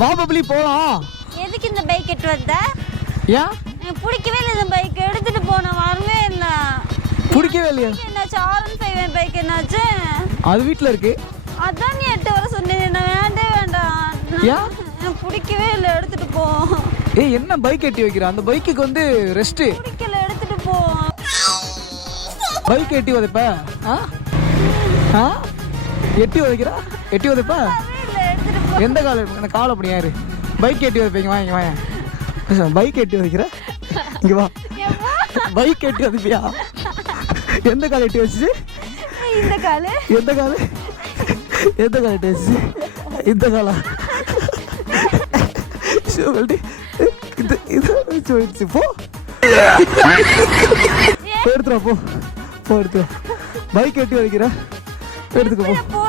வா பப்ளி போலாம். எதுக்கு இந்த பைக் எட்டு வந்த? ஏன் எனக்கு பிடிக்கவே இல்லை. இந்த பைக் எடுத்துட்டு போன வரவே இல்லை. பிடிக்கவே இல்லையா? என்னாச்சு? R15 பைக் என்னாச்சு? அது வீட்டில் இருக்கு. அதான் நீ எட்டு வர சொன்னேன். நான் வேண்டாம். ஏன் எனக்கு பிடிக்கவே இல்லை. எடுத்துட்டு போ. ஏய் என்ன பைக் எட்டி வைக்கிற? அந்த பைக்குக்கு வந்து ரெஸ்ட். பிடிக்கல, எடுத்துட்டு போ. பைக் எட்டி உதைப்ப? எட்டி உதைக்கிறா? எட்டி உதைப்ப? எடுத்துட்டு போ. எந்த கால எனக்கு கால் அப்படி யாரு பைக் எட்டி உதைப்பீங்க? வாங்க வாங்க. பைக் எட்டி உதைக்கிற? இங்க வா. பைக் எட்டி உதைப்பியா? எந்த கால் எட்டி வச்சு? இந்த காலு. எந்த கால்? எந்த கால் எட்டி வச்சு? இந்த காலா? இது இது வச்சு போ. எடுத்துடா போ. போ எடுத்துடா. பைக் எட்டி வைக்கிற? எடுத்துக்க போ.